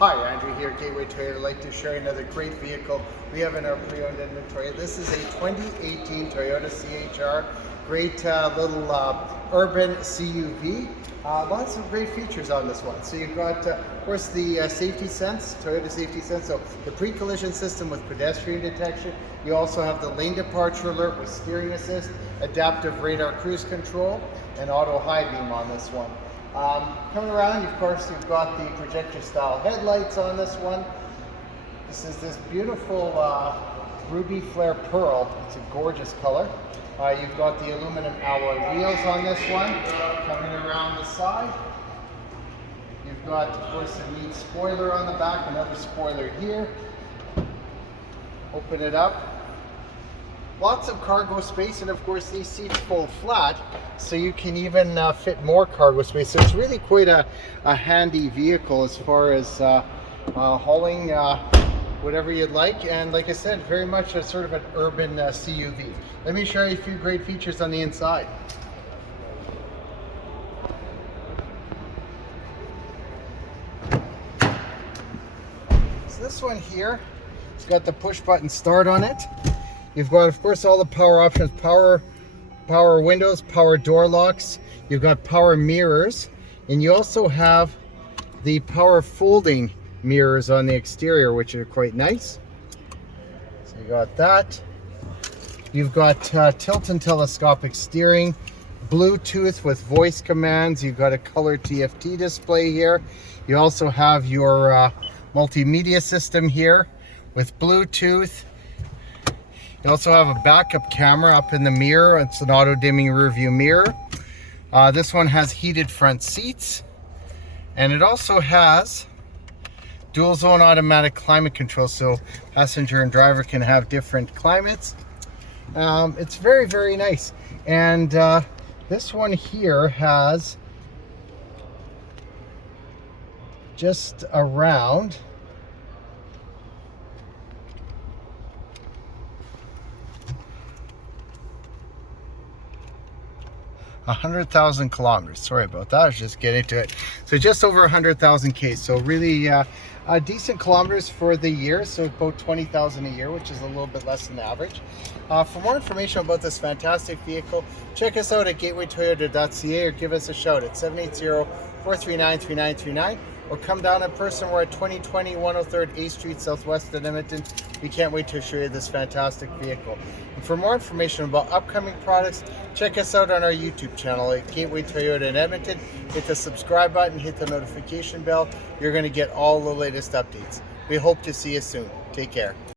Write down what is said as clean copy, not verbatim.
Hi, Andrew here, Gateway Toyota. I'd like to share another great vehicle we have in our pre-owned inventory. This is a 2018 Toyota CHR. Great little urban CUV. Lots of great features on this one. So you've got, of course, the safety sense, Toyota safety sense. So the pre-collision system with pedestrian detection. You also have the lane departure alert with steering assist, adaptive radar cruise control, and auto high beam on this one. Coming around, of course, you've got the projector style headlights on this one. This is this beautiful ruby flare pearl. It's a gorgeous color. You've got the aluminum alloy wheels on this one. Coming around the side, you've got, of course, a neat spoiler on the back, another spoiler here. Open it up. Lots of cargo space, and of course these seats fold flat, so you can even fit more cargo space. So it's really quite a handy vehicle as far as hauling whatever you'd like. And like I said, very much a sort of an urban CUV. Let me show you a few great features on the inside. So this one here, it's got the push button start on it. You've got, of course, all the power options, power windows, power door locks. You've got power mirrors, and you also have the power folding mirrors on the exterior, which are quite nice. So you got that. You've got tilt and telescopic steering, Bluetooth with voice commands. You've got a color TFT display here. You also have your multimedia system here with Bluetooth. You also have a backup camera up in the mirror. It's an auto dimming rear view mirror. This one has heated front seats, and it also has dual zone automatic climate control, so passenger and driver can have different climates. It's very, very nice. And this one here has just around 100,000 kilometers. Sorry about that, I was just getting to it. So just over 100,000 Ks. So really decent kilometers for the year. So about 20,000 a year, which is a little bit less than average. For more information about this fantastic vehicle, check us out at gatewaytoyota.ca or give us a shout at 780-439-3939, or come down in person. We're at 2020 103rd A Street Southwest in Edmonton. We can't wait to show you this fantastic vehicle. And for more information about upcoming products, check us out on our YouTube channel at Gateway Toyota in Edmonton. Hit the subscribe button, hit the notification bell. You're going to get all the latest updates. We hope to see you soon. Take care.